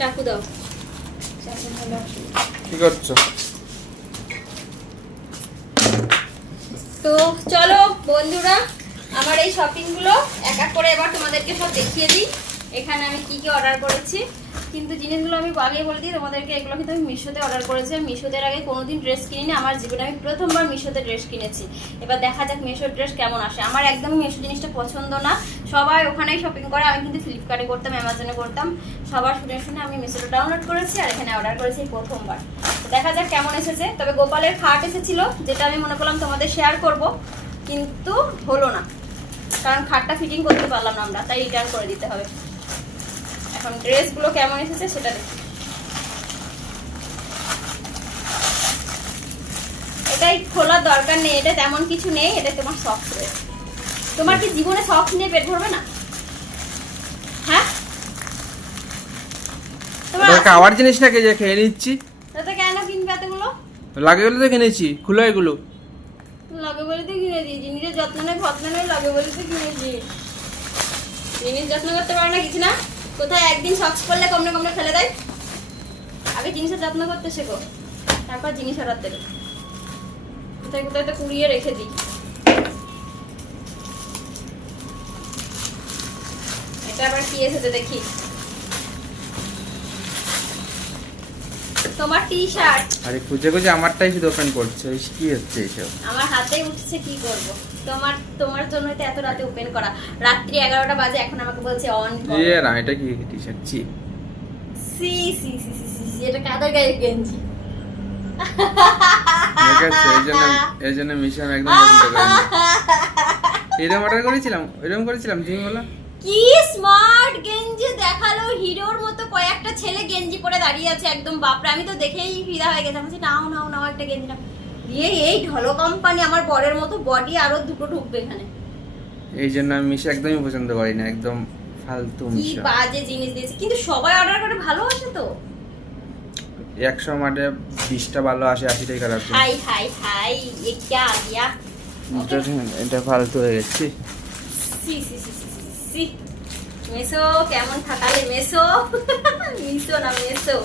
চাকু দাও। কি করছো? তো চলো বন্ধুরা, আমার এই শপিং গুলো এক এক করে এবার তোমাদেরকে সব দেখিয়ে দিই। এখানে আমি কি কি অর্ডার করেছি, কিন্তু জিনিসগুলো আমি আগেই বলে দিই তোমাদেরকে, এগুলো কিন্তু আমি মিশোতে অর্ডার করেছি। মিশোতে আগে কোনোদিন ড্রেস কিনিনি, আমার জীবনে আমি প্রথমবার মিশোতে ড্রেস কিনেছি। এবার দেখা যাক মিশোর ড্রেস কেমন আসে। আমার একদমই মিশো জিনিসটা পছন্দ না, সবাই ওখানেই শপিং করে, আমি কিন্তু ফ্লিপকার্টে করতাম, অ্যামাজনে করতাম। সবার শুনে শুনে আমি মিশোটা ডাউনলোড করেছি আর এখানে অর্ডার করেছি প্রথমবার। দেখা যাক কেমন এসেছে। তবে গোপালের খাট এসেছিল, যেটা আমি মনে করলাম তোমাদের শেয়ার করব, কিন্তু হলো না, কারণ খাটটা ফিটিং করতে পারলাম না আমরা, তাই রিটার্ন করে দিতে হবে। এখন ড্রেসগুলো কেমন এসেছে সেটা দেখি। এটাই খোলার দরকার নেই, এটা তেমন কিছু নেই, এটা তোমার শখ রয়েছে। তোমার কি জীবনে শখ নিয়ে পেট ভরবে না? হ্যাঁ, তোমার খাওয়ার জিনিস নাকি যে খেয়ে নিচ্ছি? তাতে কেন কিনবে এতগুলো? লাগে বলে তো কিনেছি, খুলো এগুলো। লাগে বলে তো কিনেছি, জিনিসের যত্ন নেই যত্ন নেই, লাগে বলে তো কিনেছি। জিনিস যত্ন করতে পারে না কিছু না, কোথায় একদিন শখ করলে কমনে কমনে ফেলে দেয়। আগে জিনিসের যত্ন করতে শেখো, তারপর জিনিস হারাতে দেবে। কোথায় কোথায় তো কুড়িয়ে রেখে দিই। এটা আবার কি এসেছে দেখি। তোমার টি শার্ট। আরে খুঁজে খুঁজে আমারটাই শুধু ওপেন করছে, কি হচ্ছে এইসব? আমার হাতেই উঠছে, কি করব। তোমার জন্য তো এত রাতে ওপেন করা, রাত্রি 11টা বাজে, এখন আমাকে বলছে অন করো। এ না, এটা কি টি শার্ট? ছি সি সি সি সি সি, এটা কাদের গায়ে গেঞ্জি। দেখেছো, এই জন্য মিশন একদম পছন্দ করিনি। এরকম অর্ডার করেছিলাম, এরকম করেছিলাম, তুমি বলো। কি স্মার্ট গেঞ্জি দেখালো, হিরোর মতো কয়েকটা ছেলে গেঞ্জি পরে দাঁড়িয়ে আছে একদম। বাপরে, আমি তো দেখেই ফিদা হয়ে গেছি। আমি বলছি নাও নাও নাও একটা গেঞ্জি নাও। দিয়ে এই ঢলো কোম্পানি, আমার বরের মতো বডি, আরো দুটো ঢুকবে এখানে। এই জন্য আমি মিশো একদমই পছন্দ করি না, একদম ফালতু কি মিশো। বাজে জিনিস দিয়েছে, কিন্তু সবাই অর্ডার করে ভালো আসে তো। 100 মাঠে 20টা ভালো আসে, 80টাই খারাপ। হাই হাই হাই, এ क्या आ गया? এটা ফালতু হয়ে গেছে। সি সি সি সি সি, মেসো কেমন ঠাকালে মেসো। মিশো না মেসো,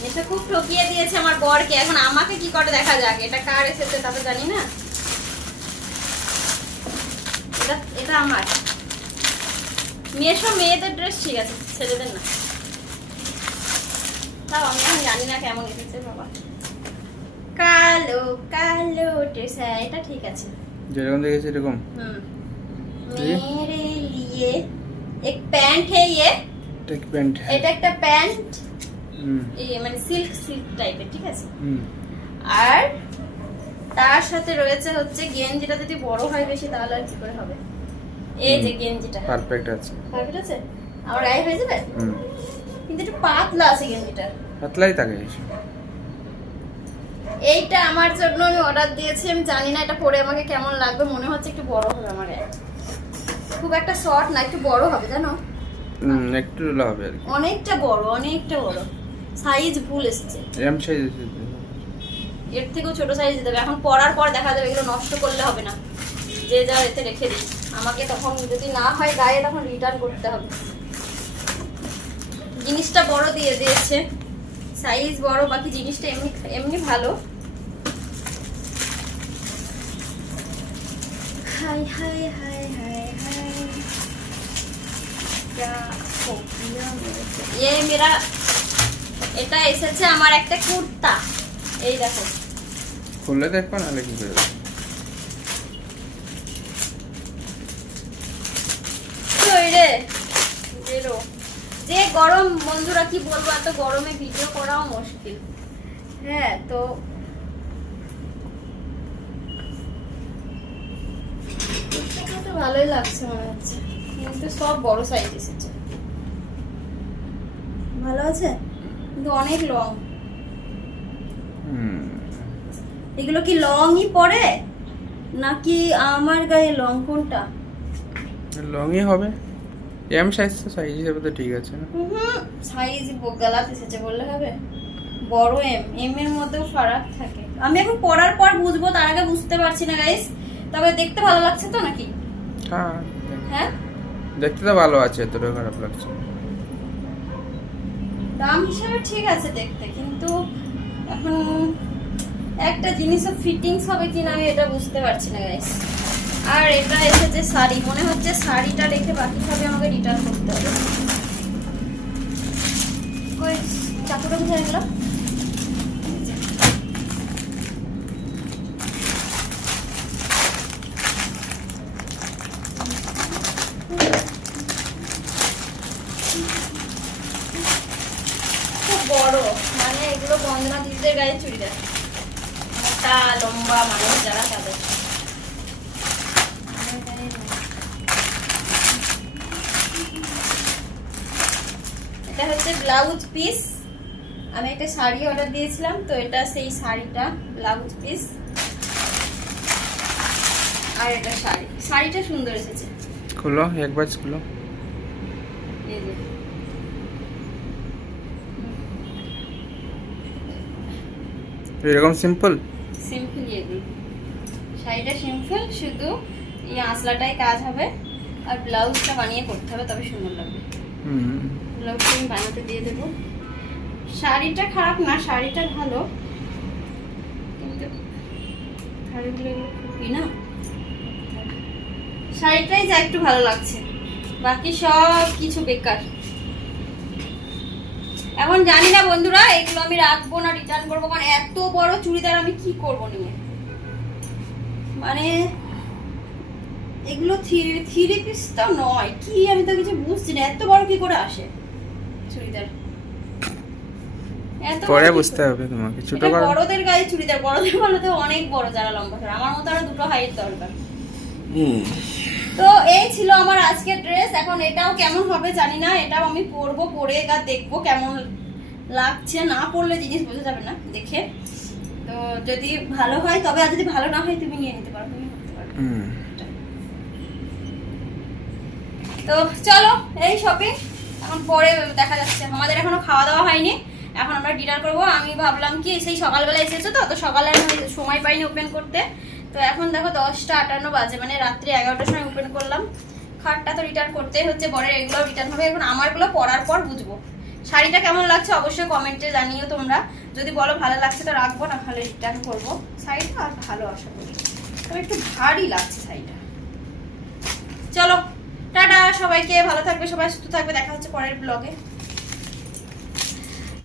মেসো খুব ঠকিয়ে দিয়েছে আমার বরকে। এখন আমাকে কি করে দেখা যাক। এটা কার এসেছে তা তো জানি না। এটা আমার মেসো মেয়েদের ড্রেস ঠিক আছে, ছেলেদের না। তাও আমি এখন জানি না কেমন এসেছে বাবা। কালো কালো ড্রেস, হ্যাঁ এটা ঠিক আছে। যেরকম দেখেছি এরকম। मेरे लिए एक पैंट है ये, টেক প্যান্ট। এটা একটা প্যান্ট, এই মানে সিল্ক সিল্ক টাইপের, ঠিক আছে। আর তার সাথে রয়েছে হচ্ছে গেঞ্জিটা, যদি বড় হয় বেশি তাহলে আর কি করে হবে। এই যে গেঞ্জিটা পারফেক্ট আছে। পারফেক্ট আছে, আমার গায়ে হয়ে যাবে। কিন্তু একটু পাতলা আছে গেঞ্জিটা, পাতলাই থাকে। এইটা আমার জন্য আমি অর্ডার দিয়েছি। আমি জানি না এটা পরে আমাকে কেমন লাগবে, মনে হচ্ছে একটু বড় হবে আমার গায়ে। খুব একটা শর্ট না, একটু বড় হবে জানো। একটু লো হবে আর কি। অনেকটা বড়, অনেকটা বড় সাইজ ভুল এসেছে। এম সাইজ আছে, এর থেকেও ছোট সাইজ দিতে হবে। এখন পরার পর দেখা যাবে, এগুলো নষ্ট করলে হবে না, যে যা এতে রেখে দিই। আমাকে তখন যদি না হয় গায়ে, তখন রিটার্ন করতে হবে। জিনিসটা বড় দিয়ে দিয়েছে, সাইজ বড়, বাকি জিনিসটা এমনি এমনি ভালো। High high high high high, क्या हो गया मेरे से? ये मेरा, এটা এসেছে আমার একটা কুর্তা। এই দেখো, খুললে দেখবো নাহলে কি করবে। যে গরম বন্ধুরা, কি বলবো, এত গরমে ভিডিও করাও মুশকিল। হ্যাঁ, তো ভালোই লাগছে মনে হচ্ছে, কিন্তু সব বড় সাইজ এসেছে। ভালো আছে, কিন্তু অনেক লং। এগুলো কি লংই পড়ে নাকি আমার গায়ে লং? কোনটা লংই হবে। এম সাইজ তো, সাইজ হিসেবে তো ঠিক আছে না। সাইজ গালাত এসেছে বললে হবে। বড় এম, এম এর মধ্যেও ফারাক থাকে। আমি এখন পরার পর বুঝবো, তার আগে বুঝতে পারছি না গাইস। তবে দেখতে ভালো লাগছে তো নাকি? হ্যাঁ হ্যাঁ, দেখতে তো ভালো আছে, এতটা খারাপ লাগছে। দাম হিসাবে ঠিক আছে দেখতে, কিন্তু এখন একটা জিনিসের ফিটিংস হবে কিনা আমি এটা বুঝতে পারছি না গাইস। আর এটা এসেছে শাড়ি, মনে হচ্ছে শাড়িটা রেখে বাকি সবই আমাকে রিটার্ন করতে হবে। কই চাকুটা কোথায় গেল? খুব বড়, মানে এগুলো বন্দনা দিদিদের গায়ে চুড়িদার, মোটা লম্বা মানুষ যারা তাদের। এটা হচ্ছে ব্লাউজ পিস, আমি একটা শাড়ি অর্ডার দিয়েছিলাম, তো এটা সেই শাড়িটা ব্লাউজ পিস। আর এটা শাড়ি, শাড়িটা সুন্দর এসেছে। খুলো একবার, খুলো। এই যে এরকম সিম্পল সিম্পল, এগুলো শাড়িটা সিম্পল, শুধু এই আঁচলাটাই কাজ হবে আর ব্লাউজটা বানিয়ে করতে হবে, তবে সুন্দর লাগবে। ব্লাউজটা আমি বানাতে দিয়ে দেবো। শাড়িটা খারাপ না, শাড়িটা ভালো, কিন্তু শাড়িগুলো এগুলো খুবই না, শাড়িটাই যা একটু ভালো লাগছে, বাকি সব কিছু বেকার। এখন জানি না বন্ধুরা, এগুলো আমি রাখবো না রিটার্ন করবো, কারণ এত বড় চুড়িদার আমি কি করবো নিয়ে। মানে এগুলো থ্রি পিস তো নয় কি, আমি তো কিছু বুঝছি না, এত বড় কি করে আসে চুড়িদার? এত পরে বুঝতে হবে তোমাকে, ছোট এটা করো। বড়দের গায়ে চুড়িদার, বড়দের বলে তো অনেক বড়, যারা লম্বা চড়া, আমার মতো আরো দুটো হাইট দরকার। তো এই ছিল আমার আজকের ড্রেস। এখন এটাও কেমন হবে জানি না, এটাও আমি পরবো, পরে এটা দেখবো কেমন লাগছে। না পরলে জিনিস বোঝা যাবে না দেখে, তো যদি ভালো হয় তবে, আর যদি ভালো না হয় তুমি নিয়ে নিতে পারো, তুমি করতে পারো। তো চলো এই শপিং, এখন পরে দেখা যাচ্ছে। আমাদের এখনো খাওয়া দাওয়া হয়নি, এখন আমরা ডিনার করবো। আমি ভাবলাম কি সেই সকালবেলা এসেছো, তো সকালে আমি সময় পাইনি ওপেন করতে, তো এখন দেখো 10:58 বাজে, মানে রাত্রি 11টার সময় ওপেন করলাম। খাটটা তো রিটার্ন করতেই হচ্ছে, বরের এগুলো রিটার্ন হবে। এখন আমারগুলো পরার পর বুঝবো শাড়িটা কেমন লাগছে, অবশ্যই কমেন্টে জানিও তোমরা। যদি বলো ভালো লাগছে তো রাখবো, না ভালো রিটার্ন করবো। শাড়িটা আর ভালো আশা করি, তবে একটু ভারী লাগছে শাড়িটা। চলো টাটা সবাইকে, ভালো থাকবে সবাই, সুস্থ থাকবে, দেখা হচ্ছে পরের ব্লগে।